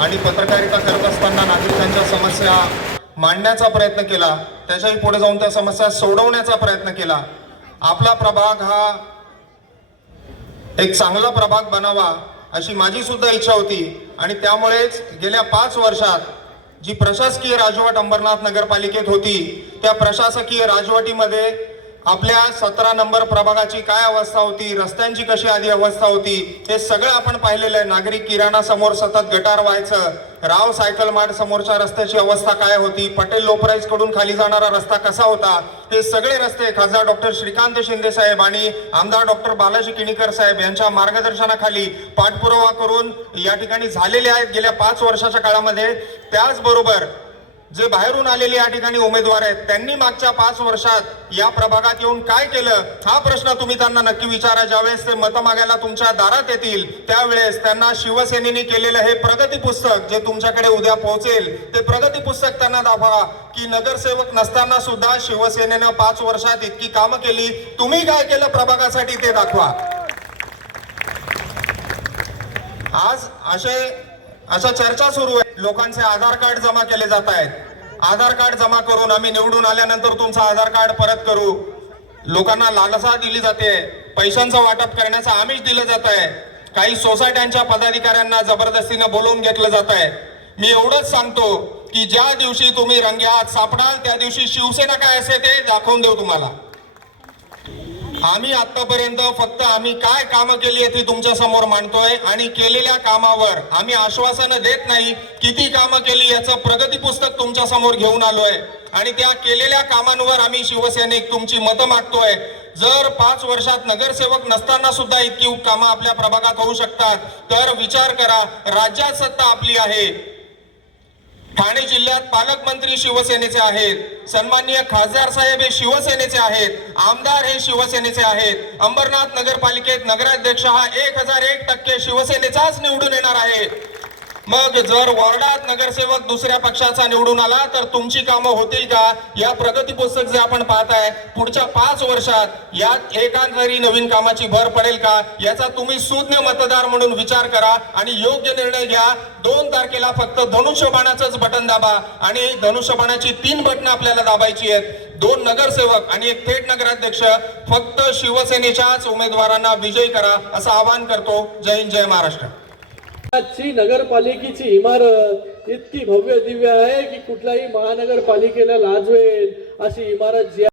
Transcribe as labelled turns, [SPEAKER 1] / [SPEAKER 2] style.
[SPEAKER 1] आणि पत्रकारिता करत असताना नागरिकांच्या समस्या मांडण्याचा प्रयत्न केला त्याच्याही पुढे जाऊन त्या समस्या सोडवण्याचा प्रयत्न केला. आपला प्रभाग हा एक चांगला प्रभाग बनावा अशी माझी सुद्धा इच्छा होती आणि त्यामुळेच गेल्या पाच वर्षात जी प्रशासकीय राजवट अंबरनाथ नगरपालिकेत होती त्या प्रशासकीय राजवटीमध्ये आपल्या सतरा नंबर प्रभागाची काय अवस्था होती? रस्त्यांची कशी आधी अवस्था होती? हे सगळं आपण पाहिलेलं आहे. नागरिक किराणा समोर सतत गटार व्हायचं. राव सायकल मार्ट समोरच्या रस्त्याची अवस्था काय होती? पटेल लोपराईजकडून खाली जाणारा रस्ता कसा होता? हे सगळे रस्ते खासदार डॉक्टर श्रीकांत शिंदे साहेब आणि आमदार डॉक्टर बालाजी किणीकर साहेब यांच्या मार्गदर्शनाखाली पाठपुरावा करून या ठिकाणी झालेले आहेत. गेल्या पाच वर्षाच्या काळामध्ये. त्याचबरोबर जे बाहेरून आलेले या ठिकाणी उमेदवार आहेत त्यांनी मागच्या पाच वर्षात या प्रभागात येऊन काय केलं? हा प्रश्न तुम्ही त्यांना नक्की विचारा. ज्यावेळेस ते मतं मागायला तुमच्या दारात येतील त्यावेळेस त्यांना शिवसेनेने केलेलं हे प्रगती पुस्तक जे तुमच्याकडे उद्या पोहोचेल ते प्रगती पुस्तक त्यांना दाखवा. की नगरसेवक नसताना सुद्धा शिवसेनेनं पाच वर्षात इतकी कामं केली. तुम्ही काय केलं प्रभागासाठी ते दाखवा. आज असे अशा चर्चा सुरू आहे. लोकांचे आधार कार्ड जमा केले जात आहेत. आधार कार्ड जमा करून आम्ही निवडून आल्यानंतर तुमचं आधार कार्ड परत करू. लोकांना लालसा दिली जाते. पैशांचं वाटप करण्याचं आमिष दिलं जात आहे. काही सोसायट्यांच्या पदाधिकाऱ्यांना जबरदस्तीनं बोलवून घेतलं जात आहे. मी एवढंच सांगतो की ज्या दिवशी तुम्ही रंग्यात सापडाल त्या दिवशी शिवसेना काय असेल ते दाखवून देऊ तुम्हाला. आम्ही आतापर्यंत फक्त आम्ही काय कामं केली आहे ती तुमच्यासमोर मांडतोय आणि केलेल्या कामावर आम्ही आश्वासनं देत नाही किती कामं केली याचं प्रगती पुस्तक तुमच्यासमोर घेऊन आलोय. आणि त्या केलेल्या कामांवर आम्ही शिवसैनिक तुमची मतं मागतोय. जर पाच वर्षात नगरसेवक नसताना सुद्धा इतकी कामं आपल्या प्रभागात होऊ शकतात तर विचार करा राज्यात सत्ता आपली आहे. ठाणे जिल्ह्यात पालकमंत्री शिवसेनेचे आहेत. सन्माननीय खासदार साहेब हे शिवसेनेचे आहेत. आमदार हे शिवसेनेचे आहेत. अंबरनाथ नगरपालिकेत नगराध्यक्ष हा एक हजार एक टक्के शिवसेनेचाच निवडून येणार आहे. मग जर वॉर्डात नगरसेवक दुसऱ्या पक्षाचा निवडून आला तर तुमची कामं होतील का? या प्रगती पुस्तक जे आपण पाहताय पुढच्या पाच वर्षात यात एकांतरी नवीन कामाची भर पडेल का? याचा तुम्ही सुज्ञ मतदार म्हणून विचार करा आणि योग्य निर्णय घ्या. दोन तारखेला फक्त धनुष्यबाणाचंच बटन दाबा आणि धनुष्यबाणाची तीन बटणं आपल्याला दाबायची आहेत. दोन नगरसेवक आणि एक थेट नगराध्यक्ष फक्त शिवसेनेच्याच उमेदवारांना विजयी करा असं आवाहन करतो. जय हिंद जय महाराष्ट्र.
[SPEAKER 2] आजची नगरपालिकेची इमारत इतकी भव्य दिव्य आहे की कुठल्याही महानगरपालिकेला लाजवेल अशी इमारत जी